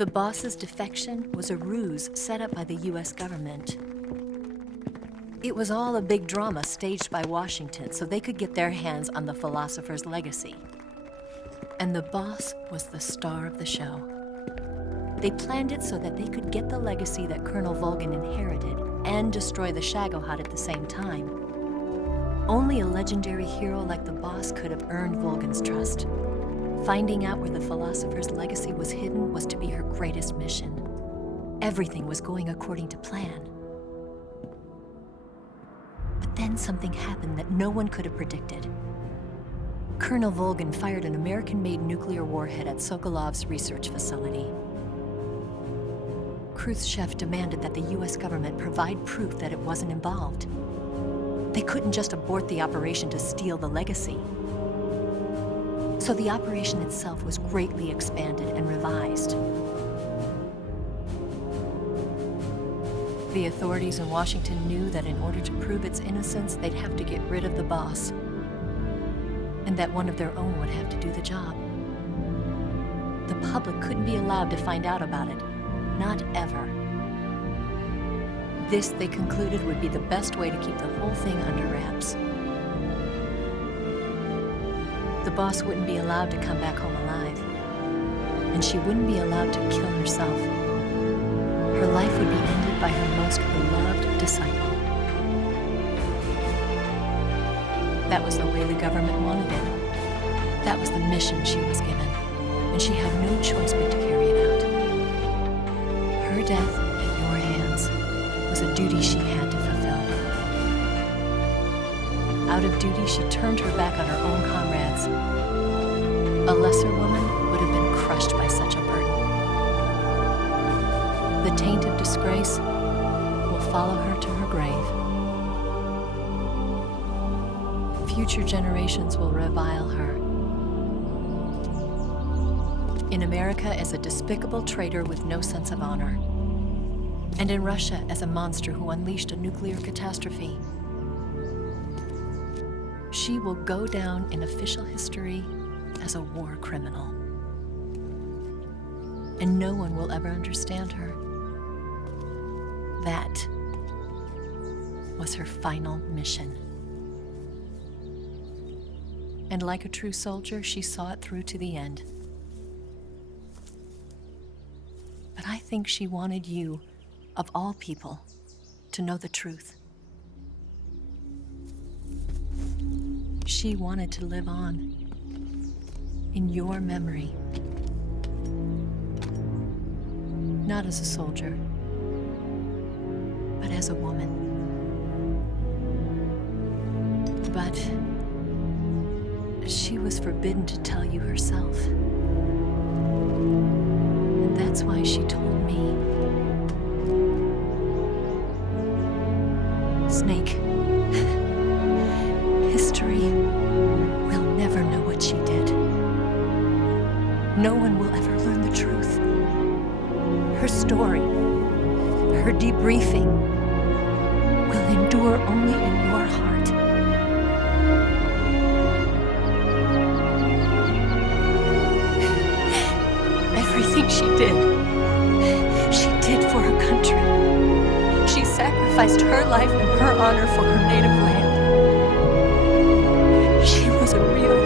The boss's defection was a ruse set up by the US government. It was all a big drama staged by Washington so they could get their hands on the philosopher's legacy. And the boss was the star of the show. They planned it so that they could get the legacy that Colonel Volgin inherited and destroy the Shagohod at the same time. Only a legendary hero like the boss could have earned Volgin's trust. Finding out where the philosopher's legacy was hidden was to be her greatest mission. Everything was going according to plan. But then something happened that no one could have predicted. Colonel Volgin fired an American-made nuclear warhead at Sokolov's research facility. Khrushchev demanded that the US government provide proof that it wasn't involved. They couldn't just abort the operation to steal the legacy. So the operation itself was greatly expanded and revised. The authorities in Washington knew that in order to prove its innocence, they'd have to get rid of the boss, and that one of their own would have to do the job. The public couldn't be allowed to find out about it, not ever. This, they concluded, would be the best way to keep the whole thing under wraps. The boss wouldn't be allowed to come back home alive, and she wouldn't be allowed to kill herself. Her life would be ended by her most beloved disciple. That was the way the government wanted it. That was the mission she was given, and she had no choice but to carry it out. Her death at your hands was a duty she had to fulfill. Out of duty, she turned her back on her own comrades. A lesser woman would have been crushed by such a burden. The taint of disgrace will follow her to her grave. Future generations will revile her. In America as a despicable traitor with no sense of honor. And in Russia as a monster who unleashed a nuclear catastrophe. She will go down in official history as a war criminal. And no one will ever understand her. That was her final mission. And like a true soldier, she saw it through to the end. But I think she wanted you, of all people, to know the truth. She wanted to live on in your memory. Not as a soldier, but as a woman. But she was forbidden to tell you herself. And that's why she told me. Snake, history will never know what she did. No one will ever learn the truth. Her story, her debriefing, will endure only in your heart. Everything she did for her country. She sacrificed her life and her honor for her native land. She was a real